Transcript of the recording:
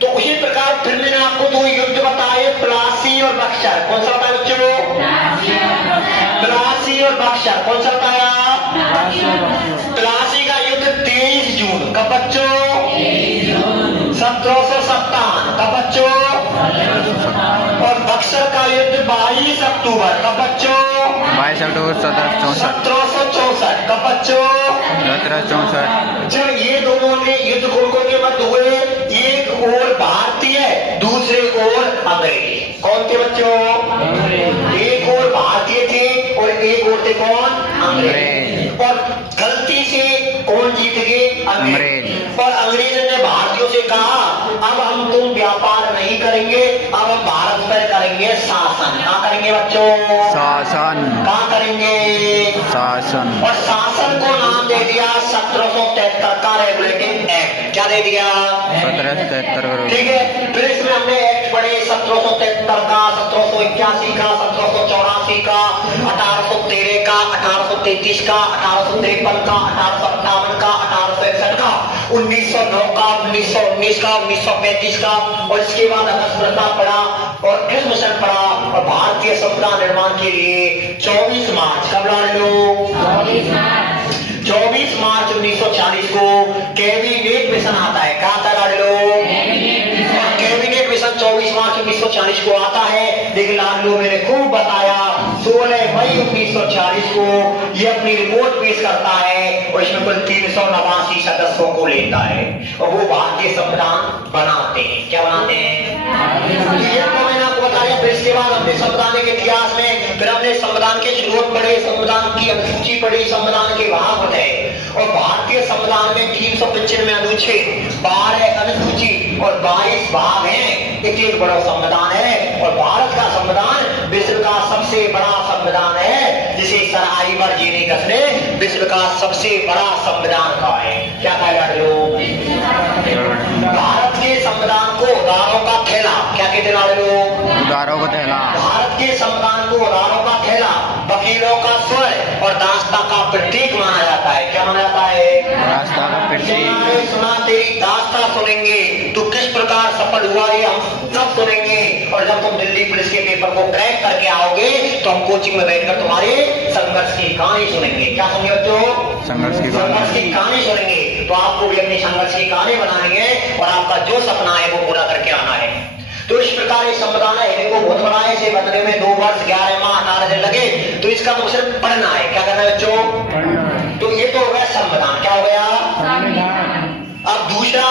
तो उसी प्रकार फिर मैंने आपको दो युद्ध बताए, प्लासी और बक्सर। कौन सा बताया बच्चों? प्लासी और बक्सर। कौन सा बताया? प्लासी का युद्ध 23 जून कब बच्चों? 1757 कब बच्चों? और बक्सर का युद्ध 22 अक्टूबर कब बच्चों? 22 अक्टूबर 1764 कब बच्चों? 1764। जब ये दोनों ने युद्ध के मध्य हुए, एक ओर भारतीय दूसरे ओर अंग्रेज। कौन थे बच्चों? एक ओर भारतीय थे और एक ओर थे कौन? अंग्रेज। और गलती से कौन जीत गए? अंग्रेज। और अंग्रेज ने भारतीयों से कहा अब हम तुम व्यापार नहीं करेंगे, अब हम भारत पर करेंगे शासन। कहाँ करेंगे बच्चों? शासन। कहाँ करेंगे? शासन। और शासन को नाम दे दिया 1773 का रेगुलेटिंग एक्ट। क्या दे दिया? 1773। ठीक है। फिर इसमें हमने एक्ट पढ़े 1773 का, 1781 का, 1784 का, 1813 का, 1833 का, 1853 का, 1858 का, 1861 का, 1909 का, 1919 का, 1935 का, और इसके बाद अस्पृश्यता पड़ा और क्रिस मिशन पड़ा। और भारतीय संविधान निर्माण के लिए 24 मार्च कब लड़े लोग? 24 मार्च 1940 को कैबिनेट मिशन आता है। कहा था लड़े लोग? कैबिनेट मिशन 24 मार्च 1940 को आता है। लेकिन लाडलो मैंने खूब बताया 16 मई 1940 को ये अपनी रिपोर्ट पेश करता है और इसमें कुल 389 सदस्यों को लेता है और वो भारतीय संविधान बनाते हैं। क्या बनाते हैं? तो ये तो मैंने आपको बताया। फिर इसके बाद हमने संविधान के इतिहास में फिर हमने संविधान के स्रोत पढ़े, संविधान की अनुसूची पढ़ी, संविधान के भाग बताए। और भारतीय संविधान में 395 अनुच्छेद, 12 अनुसूची और 22 भाग हैं। एक बड़ा संविधान है और भारत का संविधान विश्व का सबसे बड़ा संविधान है, जिसे सर आइवर जेनेगस ने विश्व का सबसे बड़ा संविधान कहा है। क्या कहा लोग? भारत के संविधान को उदारों का थैला। क्या कहते लोग? उदारों का थैला। भारत के संविधान को उदारों का थैला, वकीलों का स्वर और दास्ता का प्रतीक माना जाता है। क्या माना जाता है? दास्ता का प्रतीक। सुना तेरी दास्ता सुनेंगे तो किस प्रकार सफल हुआ ये हम सब सुनेंगे। और जब तुम दिल्ली पुलिस के पेपर को क्रैक करके आओगे तो हम कोचिंग में बैठकर तुम्हारे संघर्ष की कहानी सुनेंगे। क्या सुनेंगे बच्चों? संघर्ष की कहानी सुनेंगे। तो आपको भी अपनी संघर्ष की कहानी बनानी है और आपका जो सपना है वो पूरा करके आना है। तो इस प्रकार ये संविधान है को बहुत बड़ा है। इसे बनने में 2 वर्ष 11 माह 18 दिन लगे। तो इसका तो सिर्फ पढ़ना है। क्या करना है बच्चों? तो ये तो हो गया संविधान। क्या हो गया? अब दूसरा